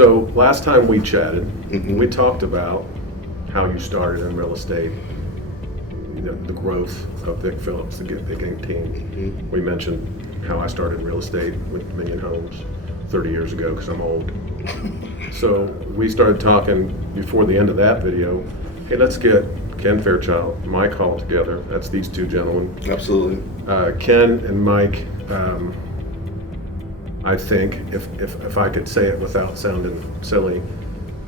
So last time we chatted, we talked about how you started in real estate, the growth of Vic Phillips, the big game team. We mentioned how I started in real estate with Million Homes 30 years ago because I'm old. So we started talking before the end of that video, hey, let's get Ken Fairchild, Mike Hall together. That's these two gentlemen. Absolutely. Ken and Mike, I think, if I could say it without sounding silly,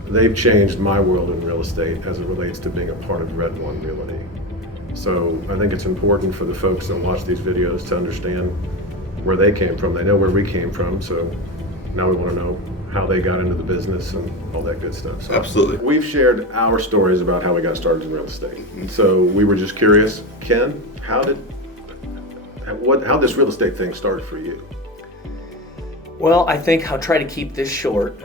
they've changed my world in real estate as it relates to being a part of Red One Realty. So I think it's important for the folks that watch these videos to understand where they came from. They know where we came from, so now we want to know how they got into the business and all that good stuff. So absolutely. We've shared our stories about how we got started in real estate. So we were just curious, Ken, how this real estate thing started for you? Well, I think I'll try to keep this short.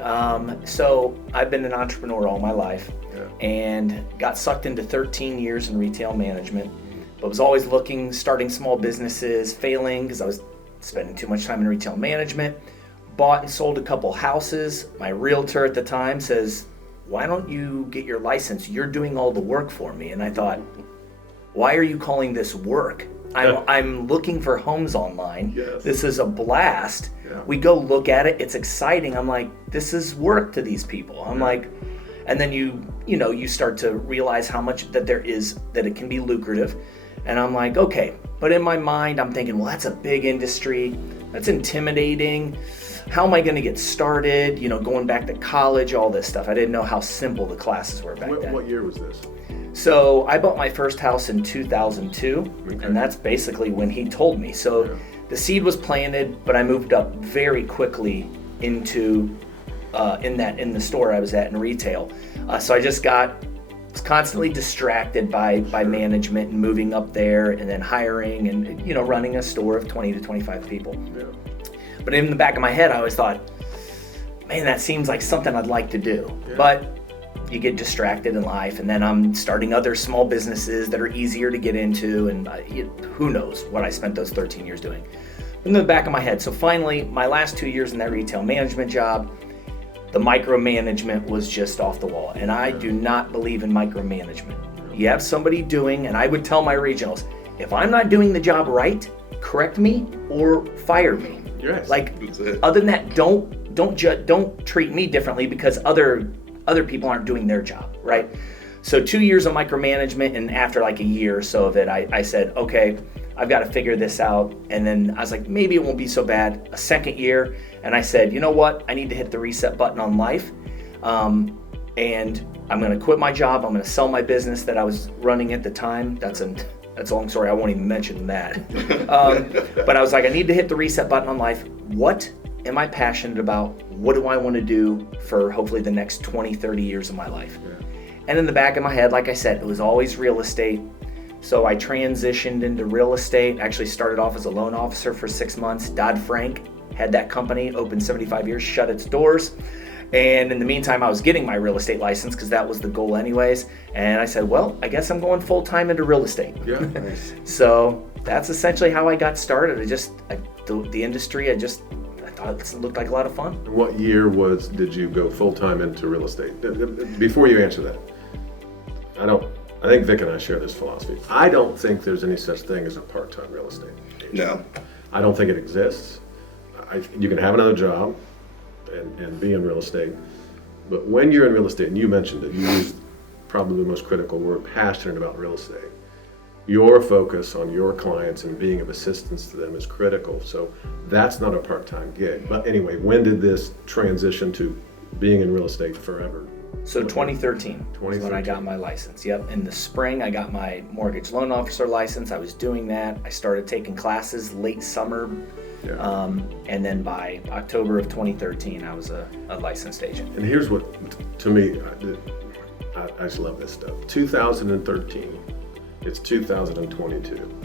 So I've been an entrepreneur all my life and got sucked into 13 years in retail management, but was always starting small businesses, failing because I was spending too much time in retail management. Bought and sold a couple houses. My realtor at the time says, why don't you get your license? You're doing all the work for me. And I thought, why are you calling this work? I'm looking for homes online. Yes. This is a blast. Yeah. We go look at it. It's exciting. I'm like, this is work to these people. I'm like, and then you start to realize how much that it can be lucrative. And I'm like, okay. But in my mind, I'm thinking, well, that's a big industry. That's intimidating. How am I going to get started? Going back to college, all this stuff. I didn't know how simple the classes were back then. What year was this? So I bought my first house in 2002, and that's basically when he told me. So the seed was planted, but I moved up very quickly into in the store I was at in retail. So I just was constantly distracted by management and moving up there, and then hiring and running a store of 20 to 25 people. Yeah. But in the back of my head, I always thought, man, that seems like something I'd like to do. Yeah. But you get distracted in life, and then I'm starting other small businesses that are easier to get into, and who knows what I spent those 13 years doing. In the back of my head. So finally, my last 2 years in that retail management job, the micromanagement was just off the wall. And I do not believe in micromanagement. You have somebody doing, and I would tell my regionals, if I'm not doing the job right, correct me or fire me. Yes. Other than that, don't treat me differently because other people aren't doing their job, right? So 2 years of micromanagement, and after like a year or so of it, I said, okay, I've got to figure this out. And then I was like, maybe it won't be so bad. A second year, and I said, you know what? I need to hit the reset button on life. And I'm going to quit my job. I'm going to sell my business that I was running at the time. That's a long story. I won't even mention that. But I was like, I need to hit the reset button on life. What am I passionate about? What do I want to do for hopefully the next 20, 30 years of my life? Yeah. And in the back of my head, like I said, it was always real estate. So I transitioned into real estate. Actually started off as a loan officer for 6 months. Dodd-Frank had that company, open 75 years, shut its doors. And in the meantime, I was getting my real estate license because that was the goal anyways. And I said, well, I guess I'm going full-time into real estate. Yeah, nice. So that's essentially how I got started. The industry, I thought it looked like a lot of fun. What year did you go full-time into real estate? Before you answer that, I think Vic and I share this philosophy. I don't think there's any such thing as a part-time real estate agent. No. I don't think it exists. You can have another job and be in real estate, but when you're in real estate, and you mentioned it, you used probably the most critical word, passionate about real estate. Your focus on your clients and being of assistance to them is critical. So that's not a part-time gig. But anyway, when did this transition to being in real estate forever? So 2013 is when I got my license. Yep. In the spring, I got my mortgage loan officer license. I was doing that. I started taking classes late summer. Yeah. And then by October of 2013, I was a licensed agent. And here's what, to me, I just love this stuff. 2013, it's 2022.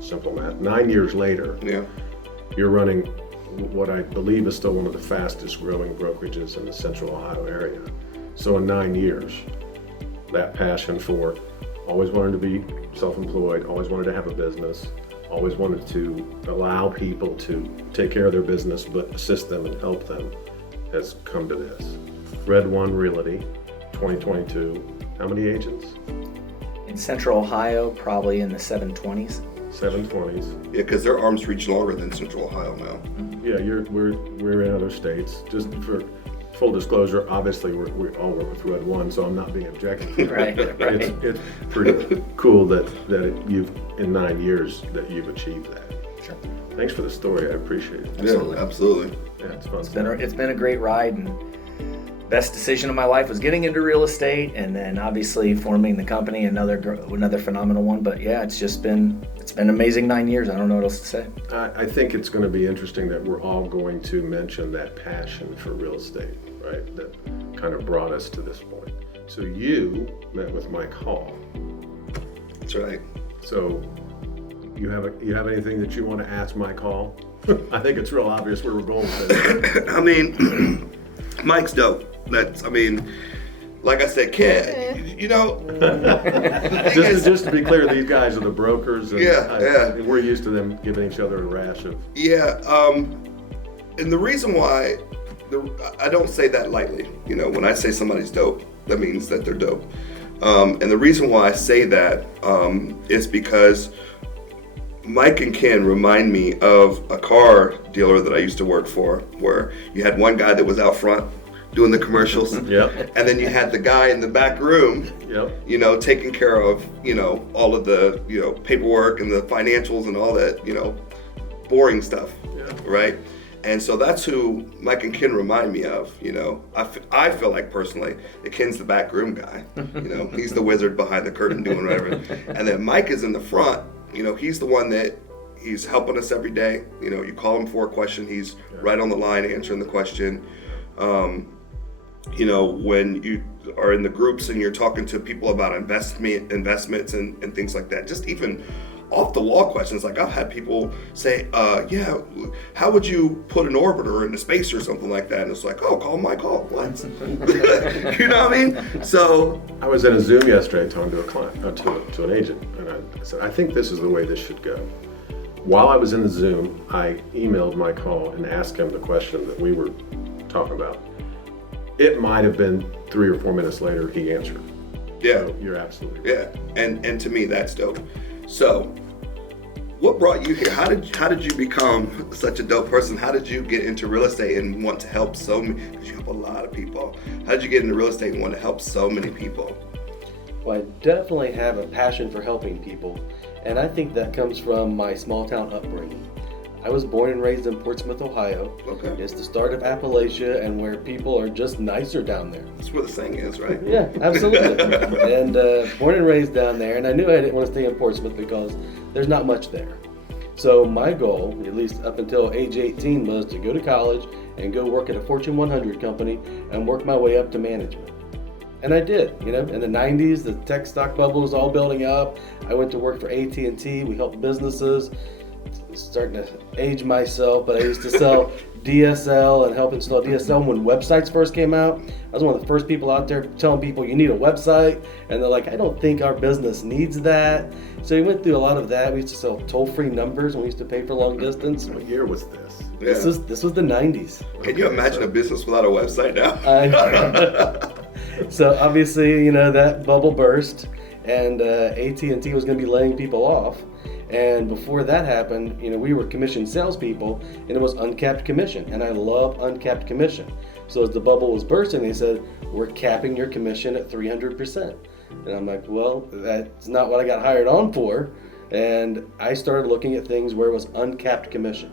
Simple math. 9 years later, you're running what I believe is still one of the fastest growing brokerages in the Central Ohio area. So in 9 years, that passion for always wanted to be self-employed, always wanted to have a business, always wanted to allow people to take care of their business but assist them and help them, has come to this. Red One Realty, 2022. How many agents? In Central Ohio, probably in the 720s. 720s. Yeah, because their arms reach longer than Central Ohio now. Yeah, we're in other states. Just for full disclosure, obviously we all work with Red One, so I'm not being objective. Right. It's pretty cool that you've in 9 years that you've achieved that. Sure. Thanks for the story. I appreciate it. Absolutely. Yeah, absolutely. Yeah, it's fun. It's been a great ride, and best decision of my life was getting into real estate, and then obviously forming the company, another phenomenal one. But yeah, it's been an amazing 9 years. I don't know what else to say. I think it's going to be interesting that we're all going to mention that passion for real estate, right? That kind of brought us to this point. So you met with Mike Hall. That's right. So you have anything that you want to ask Mike Hall? I think it's real obvious where we're going with this. I mean, Mike's dope. Like I said, Ken, just to be clear, these guys are the brokers. And yeah. We're used to them giving each other a rash of. Yeah, and the reason why I don't say that lightly. When I say somebody's dope, that means that they're dope. And the reason why I say that is because Mike and Ken remind me of a car dealer that I used to work for, where you had one guy that was out front doing the commercials, Yep. and then you had the guy in the back room, Yep. Taking care of, all of the, paperwork and the financials and all that, boring stuff, right? And so that's who Mike and Ken remind me of, I feel like personally that Ken's the back room guy, he's the wizard behind the curtain doing whatever. And then Mike is in the front, he's the one that he's helping us every day. You call him for a question, he's right on the line answering the question. When you are in the groups and you're talking to people about investments and things like that, just even off the wall questions. Like I've had people say, how would you put an orbiter into space or something like that? And it's like, oh, call Mike Hall. What? You know what I mean? So I was in a Zoom yesterday talking to a client, to an agent, and I said, I think this is the way this should go. While I was in the Zoom, I emailed Mike Hall and asked him the question that we were talking about. It might have been 3 or 4 minutes later he answered. Yeah, so you're absolutely right. Yeah, and to me that's dope. So, what brought you here? How did you become such a dope person? How did you get into real estate and want to help so many? Because you help a lot of people. How did you get into real estate and want to help so many people? Well, I definitely have a passion for helping people, and I think that comes from my small town upbringing. I was born and raised in Portsmouth, Ohio. Okay. It's the start of Appalachia, and where people are just nicer down there. That's where the saying is, right? Yeah, absolutely. And born and raised down there, and I knew I didn't want to stay in Portsmouth because there's not much there. So my goal, at least up until age 18, was to go to college and go work at a Fortune 100 company and work my way up to management. And I did, in the 90s, the tech stock bubble was all building up. I went to work for AT&T. We helped businesses. Starting to age myself, but I used to sell DSL and help install DSL when websites first came out. I was one of the first people out there telling people you need a website, and they're like, I don't think our business needs that. So we went through a lot of that. We used to sell toll-free numbers, and we used to pay for long distance. What year was this? Yeah. This was the 90s. Can you imagine a business without a website now? So obviously, that bubble burst, and AT&T was going to be laying people off. And before that happened, we were commission salespeople, and it was uncapped commission, and I love uncapped commission. So as the bubble was bursting, they said, we're capping your commission at 300%. And I'm like, well, that's not what I got hired on for. And I started looking at things where it was uncapped commission.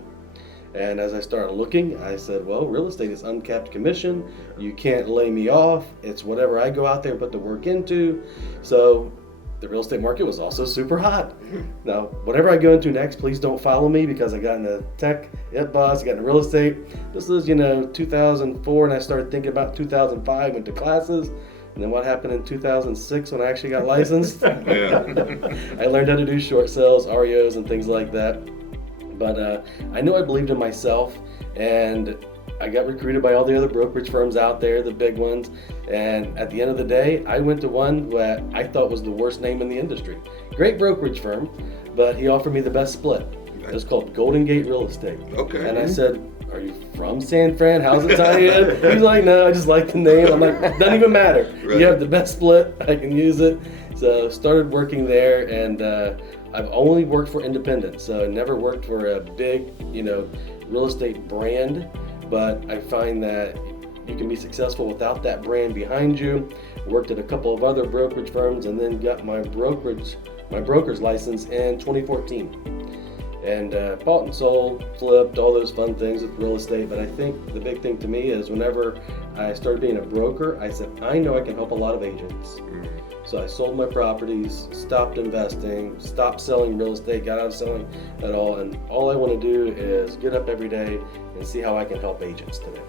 And as I started looking, I said, well, real estate is uncapped commission. You can't lay me off. It's whatever I go out there and put the work into. So the real estate market was also super hot. Now, whatever I go into next, please don't follow me because I got into tech, I got into real estate. This was, 2004, and I started thinking about 2005, went to classes. And then what happened in 2006 when I actually got licensed? Yeah. I learned how to do short sales, REOs, and things like that. But I knew I believed in myself, and I got recruited by all the other brokerage firms out there, the big ones, and at the end of the day, I went to one that I thought was the worst name in the industry. Great brokerage firm, but he offered me the best split. It was called Golden Gate Real Estate. Okay. And I said, are you from San Fran? How's it tie in? He's like, no, I just like the name. I'm like, doesn't even matter. Right. You have the best split. I can use it. So started working there, and I've only worked for independents. So I never worked for a big, real estate brand. But I find that you can be successful without that brand behind you. Worked at a couple of other brokerage firms, and then got my broker's license in 2014. And bought and sold, flipped, all those fun things with real estate. But I think the big thing to me is whenever I started being a broker, I said, I know I can help a lot of agents. So I sold my properties, stopped investing, stopped selling real estate, got out of selling at all. And all I want to do is get up every day and see how I can help agents today.